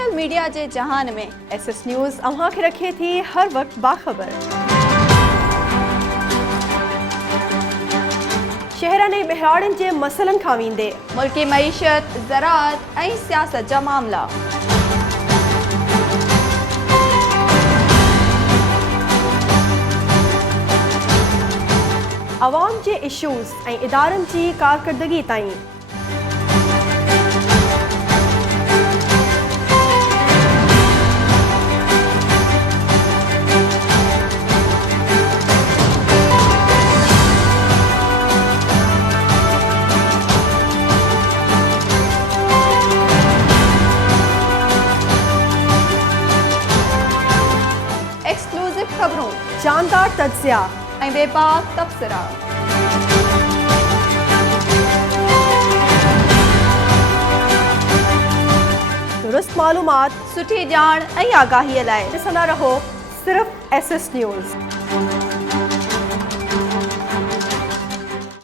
Digital media जे जहान में SS news अव्हां खे रखे थी हर वक्त बाखबर। शहरनि ऐं बहिराड़नि जे मसइलनि खां वेंदे मुल्की मईशत, ज़राअत ऐं सियासत जा मामला। अवाम जे इशूज़ ऐं इदारनि जी कारकर्दगी ताईं। एक्सक्लूसिव खबरों, जानदार तज्ज़िया ऐं बेबाक तबसरा। दुरुस्त मालूमात, सुठी ॼाण ऐं आगाहीअ लाइ ॾिसंदा रहो सिर्फ़ SS न्यूज़।